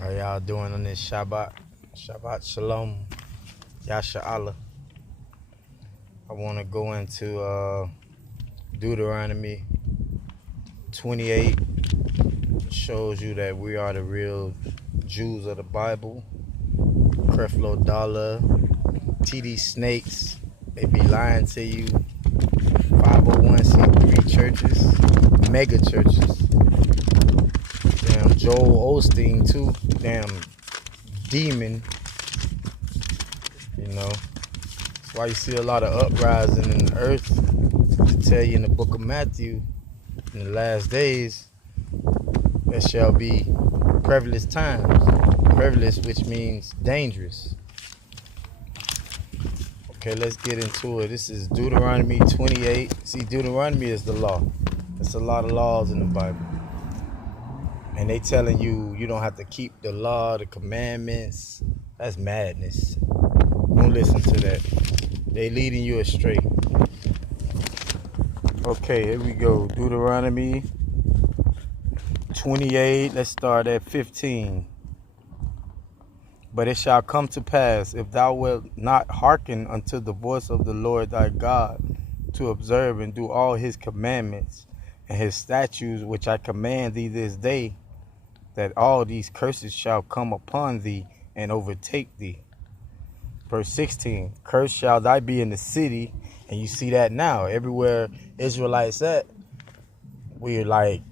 How y'all doing on this Shabbat? Shabbat Shalom. Yasha Allah. I want to go into Deuteronomy 28. Shows you that we are the real Jews of the Bible. Creflo Dollar, TD Snakes, they be lying to you. 501c3 churches, mega churches. Damn Joel Osteen too. Damn demon. You know. That's why you see a lot of uprising in the earth. To tell you in the book of Matthew, in the last days, there shall be perilous times. Perilous, which means dangerous. Okay, let's get into it. This is Deuteronomy 28. See, Deuteronomy is the law. There's a lot of laws in the Bible. And they telling you you don't have to keep the law, the commandments. That's madness. Don't listen to that. They leading you astray. Okay, here we go. Deuteronomy 28. Let's start at 15. But it shall come to pass, if thou wilt not hearken unto the voice of the Lord thy God, to observe and do all his commandments and his statutes which I command thee this day, that all these curses shall come upon thee and overtake thee. Verse 16, cursed shall thy be in the city. And you see that now. Everywhere Israelites at, we're like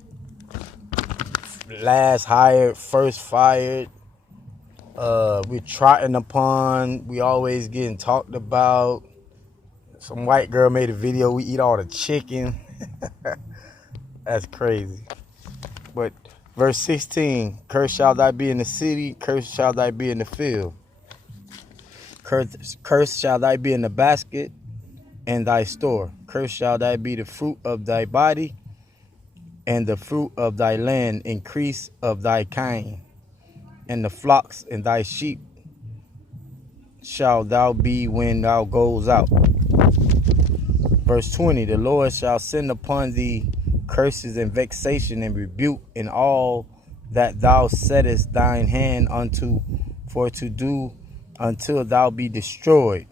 last hired, first fired. We're trotting upon. We always getting talked about. Some white girl made a video. We eat all the chicken. That's crazy. But verse 16, cursed shall thy be in the city, cursed shall thy be in the field. Cursed shall thy be in the basket and thy store. Cursed shall thy be the fruit of thy body and the fruit of thy land, increase of thy kind. And the flocks and thy sheep shall thou be when thou goes out. Verse 20, the Lord shall send upon thee curses and vexation and rebuke in all that thou settest thine hand unto, for to do until thou be destroyed.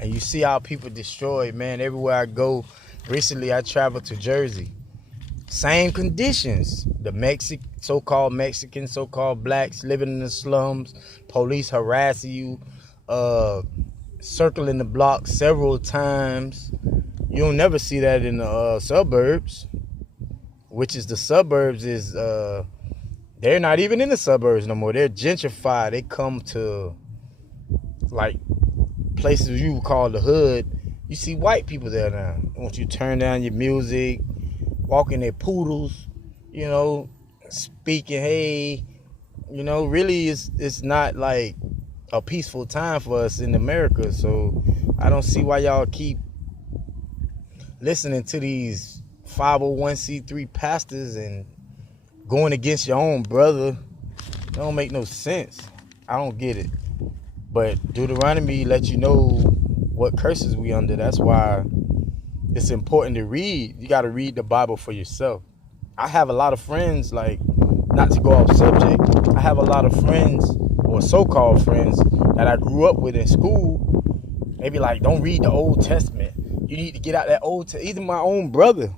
And you see how people destroyed, man. Everywhere I go. Recently I traveled to Jersey. Same conditions. The so-called Mexicans, so-called blacks living in the slums, police harassing you, circling the block several times. You'll never see that in the suburbs, which is the suburbs is, they're not even in the suburbs no more. They're gentrified. They come to like places you would call the hood. You see white people there now. Once you turn down your music, walking their poodles, you know, speaking, hey, you know, really it's not like a peaceful time for us in America. So I don't see why y'all keep listening to these 501c3 pastors and going against your own brother. It don't make no sense. I don't get it. But Deuteronomy lets you know what curses we under. That's why it's important to read. You got to read the Bible for yourself. I have a lot of friends, like, not to go off subject, I have a lot of friends, or so-called friends, that I grew up with in school. They be like, don't read the Old Testament. You need to get out that Old Testament. Even my own brother,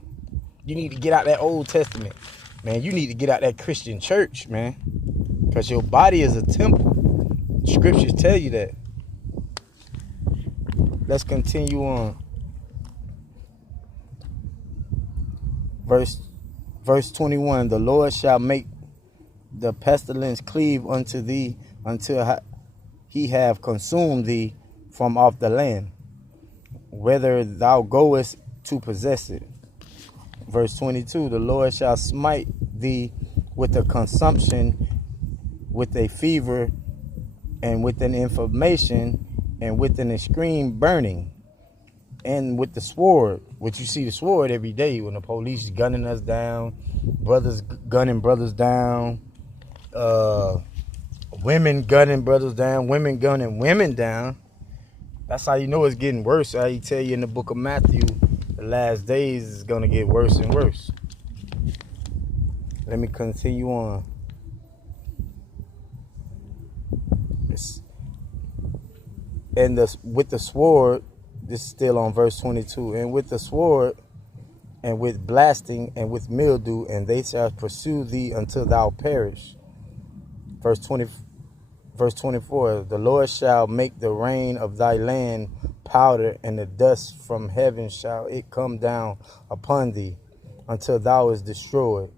you need to get out that Old Testament. Man, you need to get out that Christian church, man. Because your body is a temple. Scriptures tell you that. Let's continue on. Verse 21, the Lord shall make the pestilence cleave unto thee until he have consumed thee from off the land, whether thou goest to possess it. Verse 22, the Lord shall smite thee with a consumption, with a fever, and with an inflammation, and with an extreme burning, and with the sword, which you see the sword every day when the police gunning us down, brothers gunning brothers down, women gunning brothers down, women gunning women down. That's how you know it's getting worse. How he tell you in the book of Matthew, the last days is going to get worse and worse. Let me continue on. And with the sword, this is still on verse 22, and with the sword, and with blasting, and with mildew, and they shall pursue thee until thou perish. Verse 24, the Lord shall make the rain of thy land powder, and the dust from heaven shall it come down upon thee, until thou is destroyed.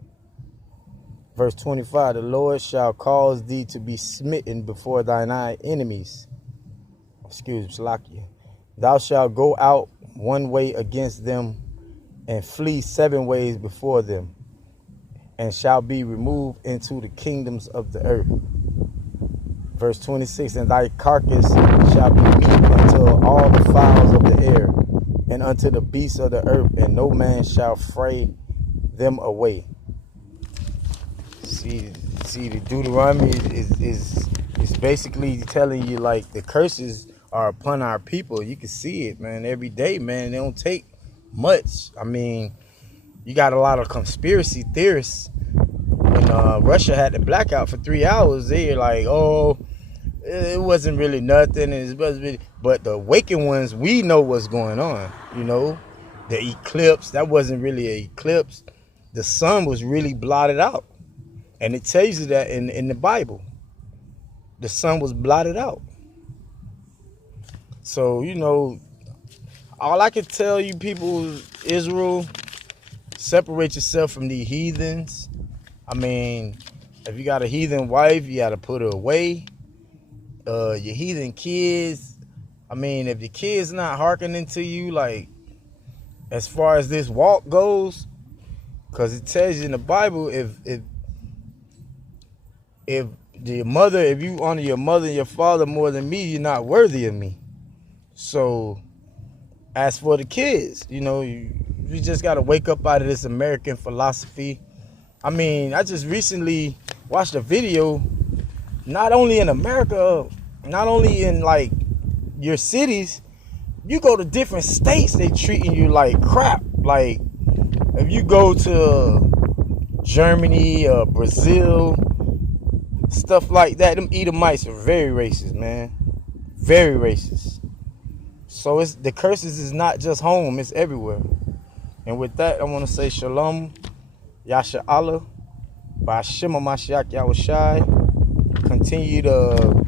Verse 25, the Lord shall cause thee to be smitten before thine enemies. Excuse me, thou shalt go out one way against them, and flee 7 ways before them, and shall be removed into the kingdoms of the earth. Verse 26, and thy carcass shall be meat unto all the fowls of the air, and unto the beasts of the earth, and no man shall fray them away. See, the Deuteronomy is basically telling you, like, the curses are upon our people. You can see it, man, every day, man. They don't take much. I mean, you got a lot of conspiracy theorists. When Russia had the blackout for 3 hours, they're like, oh, it wasn't really nothing. But the awakened ones, we know what's going on. You know, the eclipse, that wasn't really an eclipse. The sun was really blotted out. And it tells you that in the Bible. The sun was blotted out. So, you know, all I can tell you people, Israel, separate yourself from these heathens. I mean, if you got a heathen wife, you got to put her away. Your heathen kids, I mean, if your kids not hearkening to you, like, as far as this walk goes, because it tells you in the Bible, if you honor your mother and your father more than me, you're not worthy of me. So, as for the kids, you know, you just got to wake up out of this American philosophy. I mean, I just recently watched a video, not only in America, not only in, like, your cities, you go to different states, they treating you like crap. Like, if you go to Germany or Brazil, stuff like that, them Edomites are very racist, man. Very racist. So the curses is not just home, it's everywhere. And with that, I want to say shalom, Yasha Allah, Ba'ashim Mashiach Yahushai. Continue to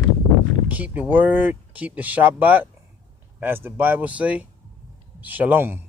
keep the word, keep the Shabbat, as the Bible say. Shalom.